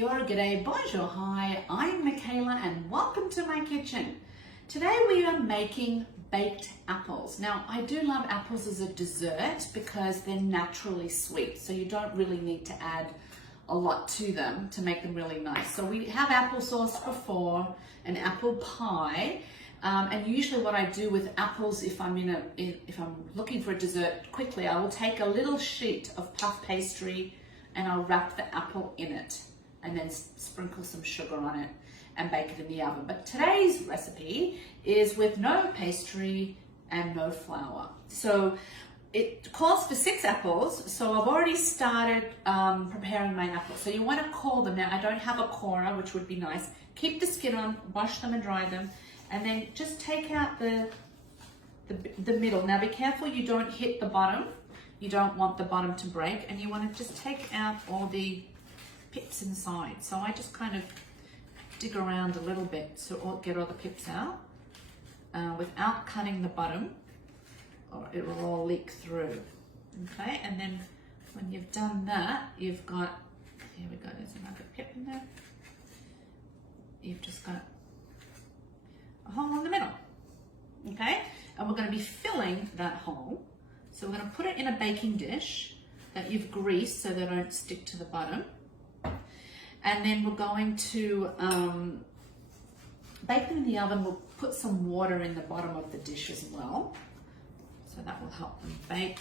kia ora, g'day, bonjour, hi, I'm Michaela and welcome to my kitchen. Today we are making baked apples. Now I do love apples as a dessert because they're naturally sweet, so you don't really need to add a lot to them to make them really nice. So we have applesauce before, an apple pie, and usually what I do with apples, if I'm looking for a dessert quickly, I will take a little sheet of puff pastry and I'll wrap the apple in it and then sprinkle some sugar on it and bake it in the oven. But today's recipe is with no pastry and no flour. So it calls for 6 apples, so I've already started preparing my apples. So you want to core them. Now I don't have a corer, which would be nice. Keep the skin on, wash them and dry them, and then just take out the middle. Now be careful you don't hit the bottom. You don't want the bottom to break, and you want to just take out all the pips inside. So I just kind of dig around a little bit to get all the pips out without cutting the bottom, or it will all leak through. Okay, and then when you've done that, you've got, here we go, there's another pip in there. You've just got a hole in the middle. Okay, and we're going to be filling that hole. So we're going to put it in a baking dish that you've greased so they don't stick to the bottom. And then we're going to bake them in the oven. We'll put some water in the bottom of the dish as well. So that will help them bake.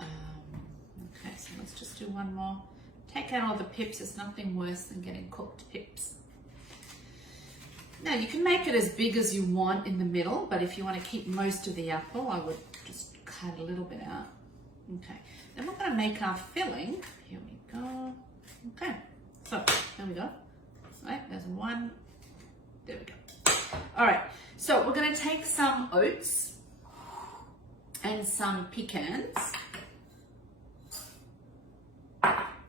Okay, so let's just do one more. Take out all the pips. There's nothing worse than getting cooked pips. Now you can make it as big as you want in the middle, but if you want to keep most of the apple, I would just cut a little bit out. Okay, then we're going to make our filling. Here we go. Okay, so there we go. Right, there's one. There we go. All right, so we're going to take some oats and some pecans,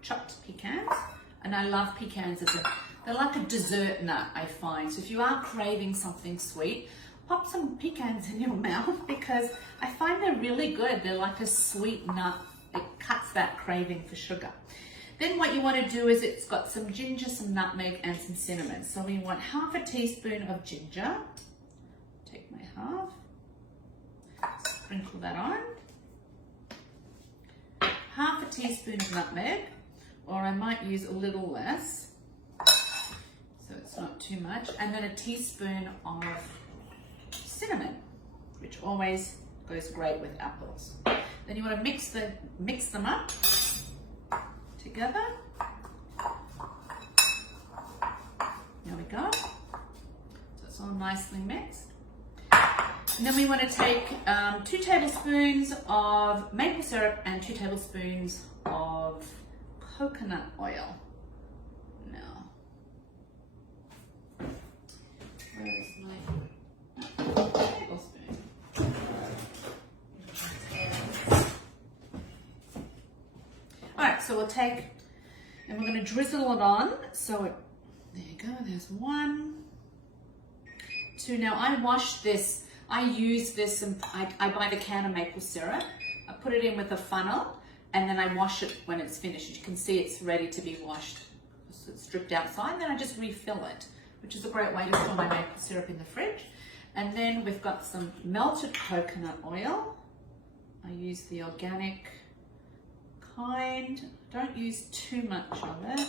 chopped pecans, and I love pecans they're like a dessert nut, I find. So if you are craving something sweet, pop some pecans in your mouth because I find they're really good. They're like a sweet nut. It cuts that craving for sugar. Then what you want to do is it's got some ginger, some nutmeg, and some cinnamon. So we want half a teaspoon of ginger. Take my half. Sprinkle that on. Half a teaspoon of nutmeg, or I might use a little less, so it's not too much. And then a teaspoon of cinnamon, which always goes great with apples. Then you want to mix them up together. There we go. So it's all nicely mixed. And then we want to take 2 tablespoons of maple syrup and 2 tablespoons of coconut oil. Now, where is my tablespoon? All right, so we'll take, and we're going to drizzle it on. So there you go, there's 1, 2. Now I wash this. I use this, and I buy the can of maple syrup. I put it in with a funnel, and then I wash it when it's finished. You can see it's ready to be washed. So it's stripped outside, then I just refill it, which is a great way to store my maple syrup in the fridge. And then we've got some melted coconut oil. I use the organic kind. Don't use too much of it.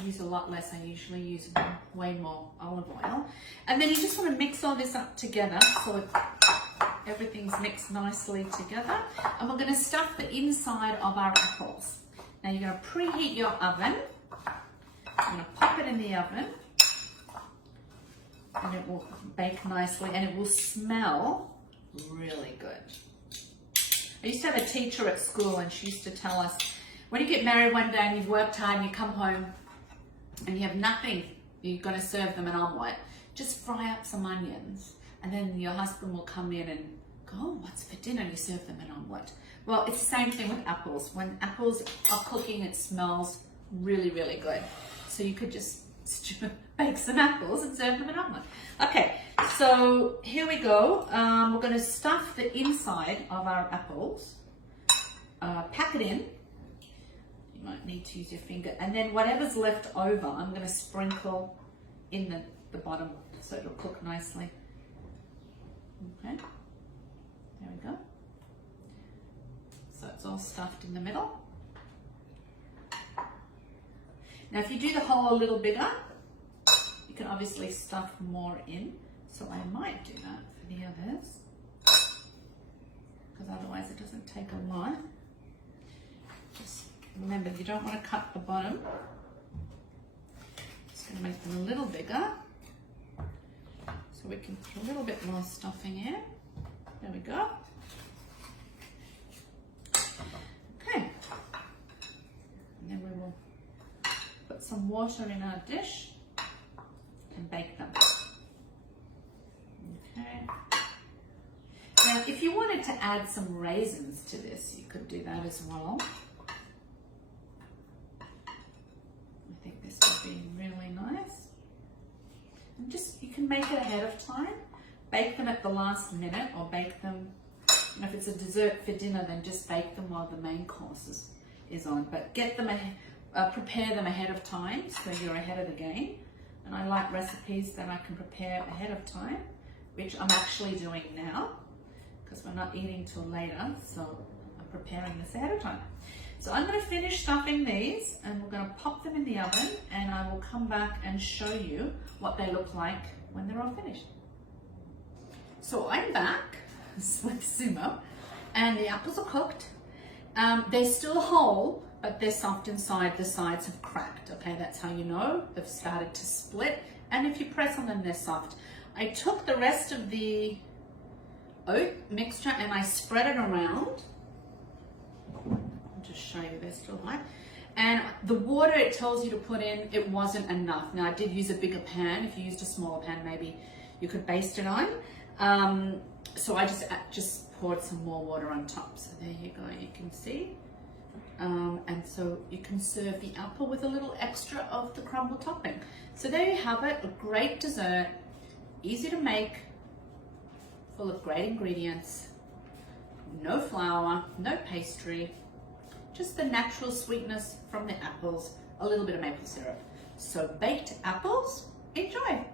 I use a lot less. I usually use way more olive oil. And then you just want to mix all this up together so everything's mixed nicely together. And we're going to stuff the inside of our apples. Now you're going to preheat your oven. You're going to pop it in the oven. And it will bake nicely and it will smell really good. I used to have a teacher at school and she used to tell us, when you get married one day and you've worked hard and you come home and you have nothing, you're going to serve them an omelette, just fry up some onions and then your husband will come in and go, oh, what's for dinner? And you serve them an omelette. Well, it's the same thing with apples. When apples are cooking, it smells really, really good. So you could just bake some apples and serve them an omelette. Okay, so here we go. We're going to stuff the inside of our apples, pack it in. You might need to use your finger. And then whatever's left over, I'm going to sprinkle in the bottom so it'll cook nicely. Okay, there we go. So it's all stuffed in the middle. Now if you do the hole a little bigger, you can obviously stuff more in. So I might do that for the others, because otherwise it doesn't take a lot. Just remember, you don't want to cut the bottom. Just going to make them a little bigger so we can put a little bit more stuffing in. There we go. Okay. And then we will put some water in our dish and bake them. Okay. Now, if you wanted to add some raisins to this, you could do that as well. I think this would be really nice. And just, you can make it ahead of time. Bake them at the last minute, or bake them, you know, if it's a dessert for dinner, then just bake them while the main course is on. But get them, prepare them ahead of time so you're ahead of the game. And I like recipes that I can prepare ahead of time, which I'm actually doing now because we're not eating till later, so I'm preparing this ahead of time. So I'm going to finish stuffing these and we're going to pop them in the oven, and I will come back and show you what they look like when they're all finished. So I'm back with Sumo and the apples are cooked. They're still whole, but they're soft inside. The sides have cracked. Okay, that's how you know they've started to split. And if you press on them, they're soft. I took the rest of the oat mixture and I spread it around. I'll just show you, they're still hot. And the water it tells you to put in, it wasn't enough. Now I did use a bigger pan. If you used a smaller pan, maybe you could baste it on. So I just poured some more water on top. So there you go, you can see. And so you can serve the apple with a little extra of the crumble topping. So there you have it, a great dessert, easy to make, full of great ingredients, no flour, no pastry, just the natural sweetness from the apples, a little bit of maple syrup. So baked apples, enjoy.